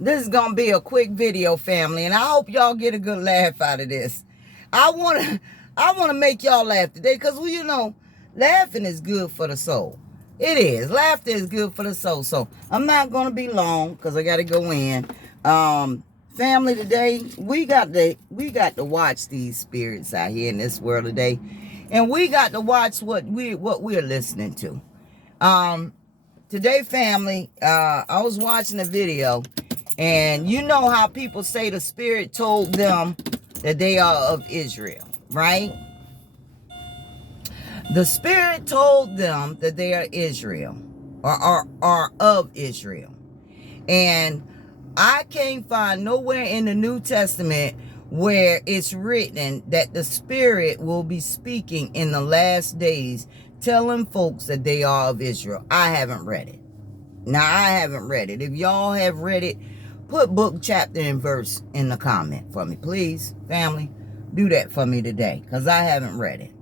This is going to be a quick video, family, and I hope y'all get a good laugh out of this. I want to I want to make y'all laugh today because, well, laughing is good for the soul. It is. Laughter is good for the soul. So I'm not going to be long because I got to go in. Family, today we got to watch these spirits out here in this world today, and we got to watch what we're listening to. Today, family, I was watching a video, and you know how people say the spirit told them that they are of Israel, right? The spirit told them that they are Israel, or are of Israel. And I can't find nowhere in the New Testament where it's written that the spirit will be speaking in the last days, telling folks that they are of Israel. I haven't read it. Now, I haven't read it. If y'all have read it, put book, chapter, and verse in the comment for me. Please, family, do that for me today, because I haven't read it.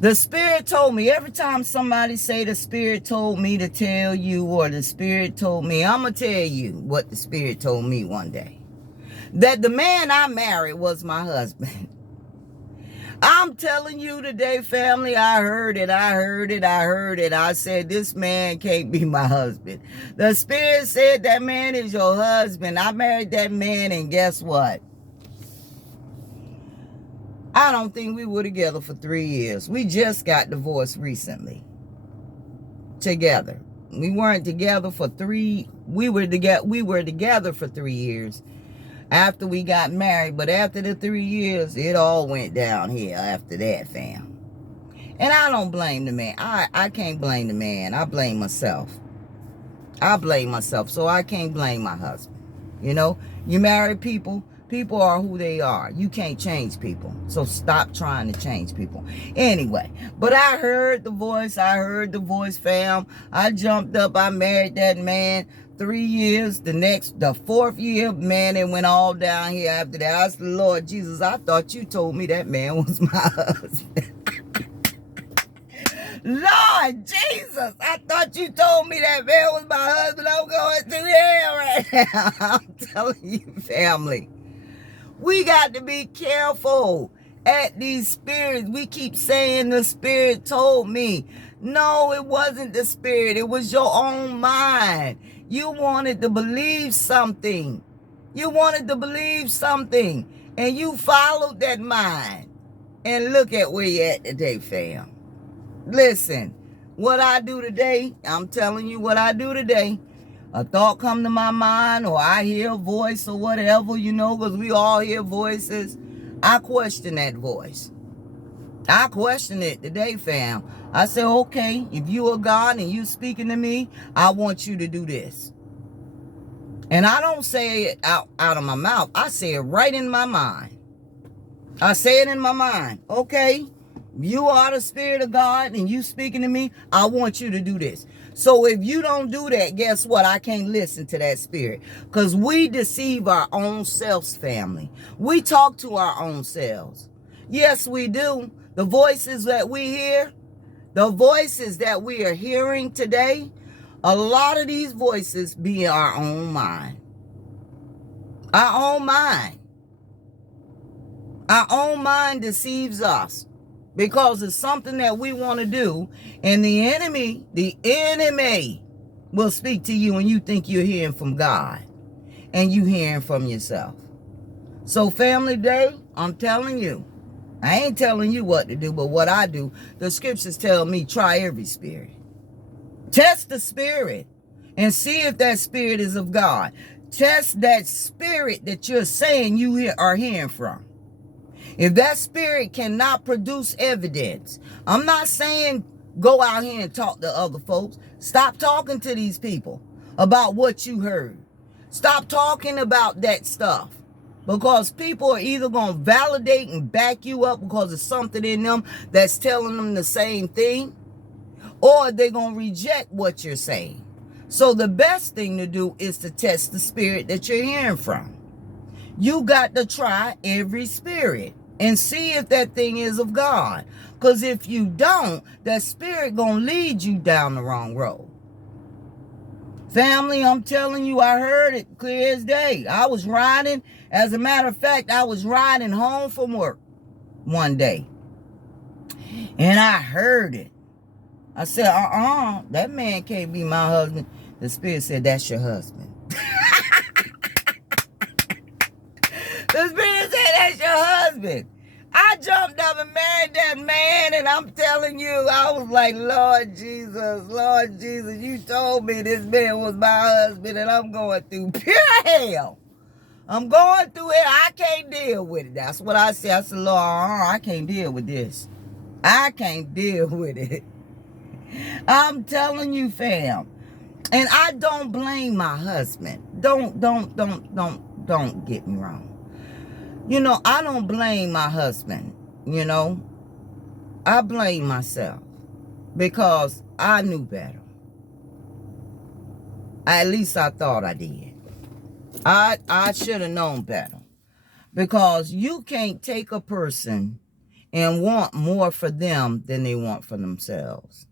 The spirit told me, every time somebody say the spirit told me to tell you, or the spirit told me, I'm going to tell you what the spirit told me one day. That the man I married was my husband. I'm telling you today, family, I heard it. I said, this man can't be my husband. The spirit said that man is your husband. I married that man, and guess what? I don't think we were together for 3 years. We just got divorced recently. Together. We weren't together for we were together for 3 years after we got married, but after the 3 years, it all went downhill after that, fam. And I don't blame the man. I can't blame the man. I blame myself. So I can't blame my husband. You married people. People are who they are. You can't change people. So stop trying to change people. Anyway, but I heard the voice, fam. I jumped up. I married that man. 3 years. The fourth year, man, it went all down here after that. I said, Lord Jesus, I thought you told me that man was my husband. Lord Jesus, I thought you told me that man was my husband. I'm going through hell right now. I'm telling you, family. We got to be careful at these spirits. We keep saying the spirit told me. No, it wasn't the spirit. It was your own mind. You wanted to believe something. And you followed that mind. And look at where you're at today, fam. Listen, what I do today, I'm telling you what I do today. A thought come to my mind, or I hear a voice or whatever, because we all hear voices. I question that voice. I question it today, fam. I say, okay, if you are God and you speaking to me, I want you to do this. And I don't say it out of my mouth. I say it right in my mind. Okay, you are the Spirit of God and you speaking to me, I want you to do this. So if you don't do that, guess what? I can't listen to that spirit. Because we deceive our own selves, family. We talk to our own selves. Yes, we do. The voices that we hear, the voices that we are hearing today, a lot of these voices be in our own mind. Our own mind. Our own mind deceives us. Because it's something that we want to do. And the enemy will speak to you and you think you're hearing from God. And you hearing from yourself. So family day, I'm telling you. I ain't telling you what to do, but what I do. The scriptures tell me try every spirit. Test the spirit. And see if that spirit is of God. Test that spirit that you're saying you are hearing from. If that spirit cannot produce evidence, I'm not saying go out here and talk to other folks. Stop talking to these people about what you heard. Stop talking about that stuff. Because people are either going to validate and back you up because of something in them that's telling them the same thing, or they're going to reject what you're saying. So the best thing to do is to test the spirit that you're hearing from. You got to try every spirit and see if that thing is of God. Because if you don't, that spirit going to lead you down the wrong road. Family, I'm telling you, I heard it clear as day. I was riding. As a matter of fact, I was riding home from work one day. And I heard it. I said, that man can't be my husband. The Spirit said, that's your husband. The Spirit said, that's your husband. I jumped up and married that man, and I'm telling you, I was like, Lord Jesus, you told me this man was my husband, and I'm going through pure hell. I'm going through it. I can't deal with it. That's what I said. I said, Lord, I can't deal with this. I can't deal with it. I'm telling you, fam. And I don't blame my husband. Don't get me wrong. You know, I don't blame my husband, you know. I blame myself because I knew better. At least I thought I did. I should have known better. Because you can't take a person and want more for them than they want for themselves.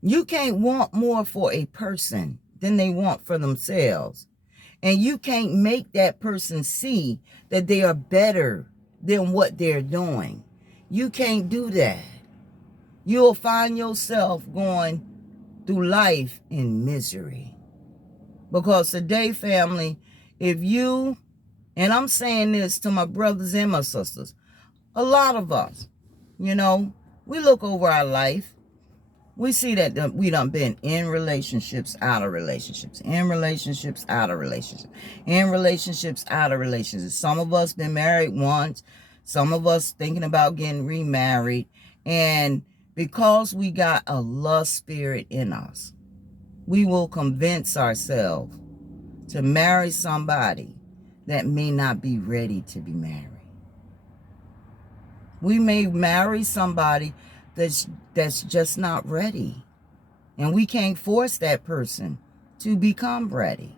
You can't want more for a person than they want for themselves. And you can't make that person see that they are better than what they're doing. You can't do that. You'll find yourself going through life in misery. Because today, family, if you, and I'm saying this to my brothers and my sisters, a lot of us, you know, we look over our life. We see that we done been in relationships, out of relationships, in relationships, out of relationships, in relationships, out of relationships. Some of us been married once. Some of us thinking about getting remarried. And because we got a lust spirit in us, we will convince ourselves to marry somebody that may not be ready to be married. We may marry somebody that's just not ready. And we can't force that person to become ready.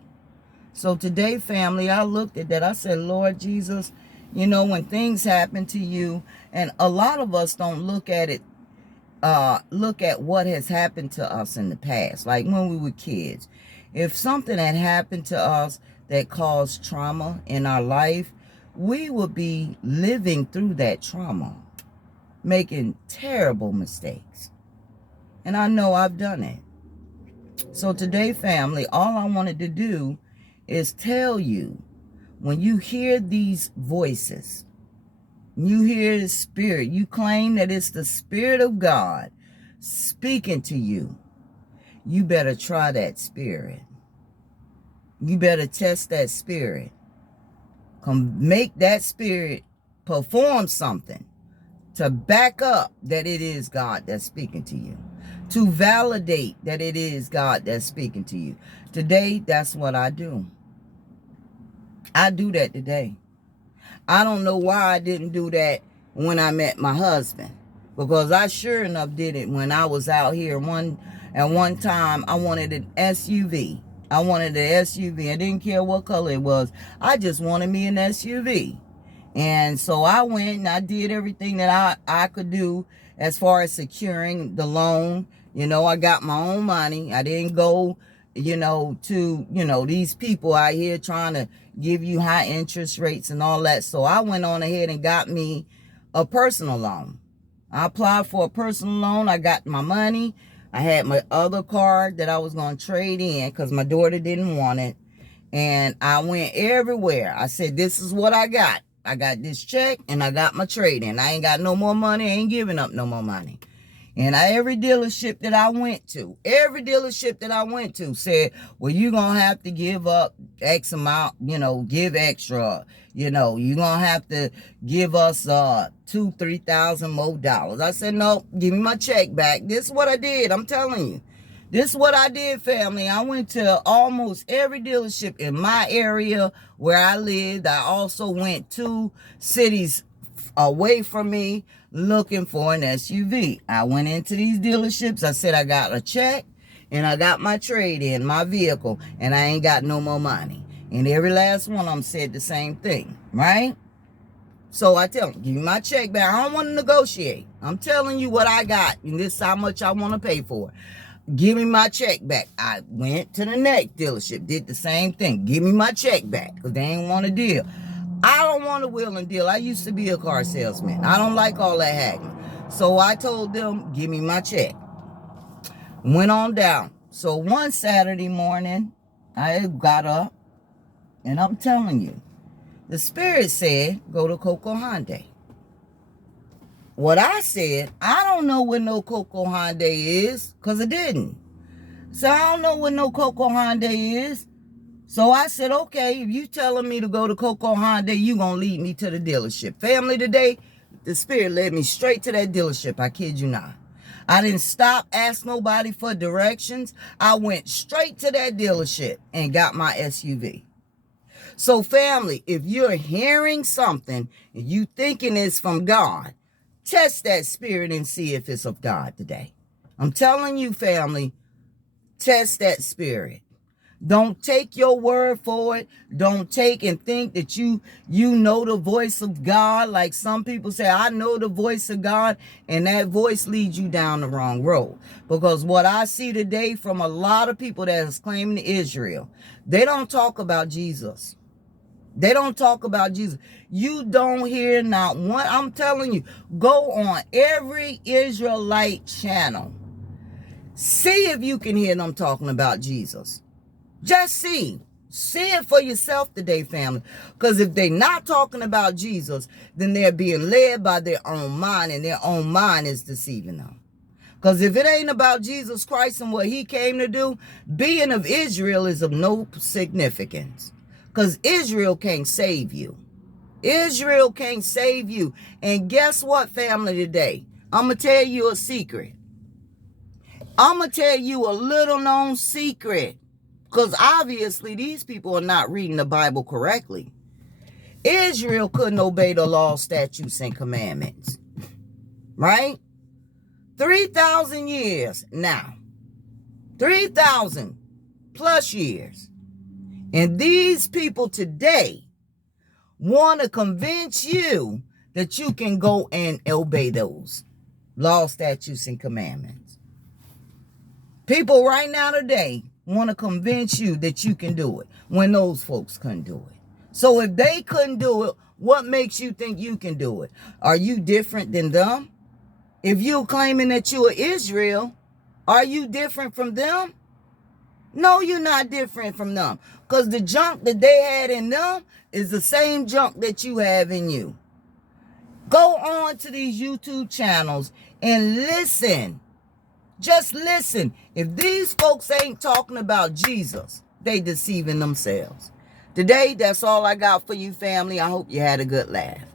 So today, family, I looked at that. I said, Lord Jesus, you know, when things happen to you, and a lot of us don't look at it, look at what has happened to us in the past, like when we were kids. If something had happened to us that caused trauma in our life, we would be living through that trauma, making terrible mistakes. And I know I've done it. So today, family, all I wanted to do is tell you, when you hear these voices, you hear the Spirit, you claim that it's the Spirit of God speaking to you, you better try that Spirit. You better test that Spirit. Make that Spirit perform something to back up that it is God that's speaking to you, to validate that it is God that's speaking to you. Today, that's what I do. I do that today. I don't know why I didn't do that when I met my husband, because I sure enough did it when I was out here. At one time, I wanted an SUV. I wanted an SUV. I didn't care what color it was. I just wanted me an SUV. And so I went and I did everything that I could do as far as securing the loan. You know, I got my own money. I didn't go, to, these people out here trying to give you high interest rates and all that. So I went on ahead and got me a personal loan. I applied for a personal loan. I got my money. I had my other car that I was going to trade in because my daughter didn't want it. And I went everywhere. I said, this is what I got. I got this check and I got my trade in. I ain't got no more money. I ain't giving up no more money. And every dealership that I went to said, well, you're going to have to give up X amount, give extra, you're going to have to give us $2,000-$3,000 more dollars. I said, no, give me my check back. This is what I did. I'm telling you. This is what I did, family. I went to almost every dealership in my area where I lived. I also went 2 cities away from me looking for an SUV. I went into these dealerships. I said I got a check and I got my trade in, my vehicle, and I ain't got no more money. And every last one of them said the same thing, right? So I tell them, give me my check back. I don't want to negotiate. I'm telling you what I got, and this is how much I want to pay for it. Give me my check back. I went to the next dealership, did the same thing. Give me my check back, because they ain't want a deal. I don't want a will and deal. I used to be a car salesman. I don't like all that haggling. So I told them, give me my check. Went on down. So one Saturday morning, I got up, and I'm telling you, the Spirit said, go to Coco Hyundai. What I said, I don't know what no Coco Hyundai is, because I didn't. So I don't know what no Coco Hyundai is. So I said, okay, if you telling me to go to Coco Hyundai, you going to lead me to the dealership. Family, today, the Spirit led me straight to that dealership. I kid you not. I didn't stop, ask nobody for directions. I went straight to that dealership and got my SUV. So family, if you're hearing something and you thinking it's from God, test that spirit and see if it's of God today. I'm telling you, family, test that spirit. Don't take your word for it. Don't take and think that you know the voice of God. Like some people say, I know the voice of God, and that voice leads you down the wrong road. Because what I see today from a lot of people that is claiming Israel, they don't talk about Jesus. They don't talk about Jesus. You don't hear not one. I'm telling you, go on every Israelite channel. See if you can hear them talking about Jesus. Just see. See it for yourself today, family. Because if they're not talking about Jesus, then they're being led by their own mind, and their own mind is deceiving them. Because if it ain't about Jesus Christ and what he came to do, being of Israel is of no significance. Because Israel can't save you. Israel can't save you. And guess what, family, today? I'm going to tell you a secret. I'm going to tell you a little known secret. Because obviously these people are not reading the Bible correctly. Israel couldn't obey the law, statutes, and commandments. Right? 3,000 years now. 3,000 plus years. And these people today want to convince you that you can go and obey those law, statutes, and commandments. People right now today want to convince you that you can do it when those folks couldn't do it. So if they couldn't do it, what makes you think you can do it? Are you different than them? If you're claiming that you're Israel, are you different from them? No, you're not different from them. Because the junk that they had in them is the same junk that you have in you. Go on to these YouTube channels and listen. Just listen. If these folks ain't talking about Jesus, they deceiving themselves. Today, that's all I got for you, family. I hope you had a good laugh.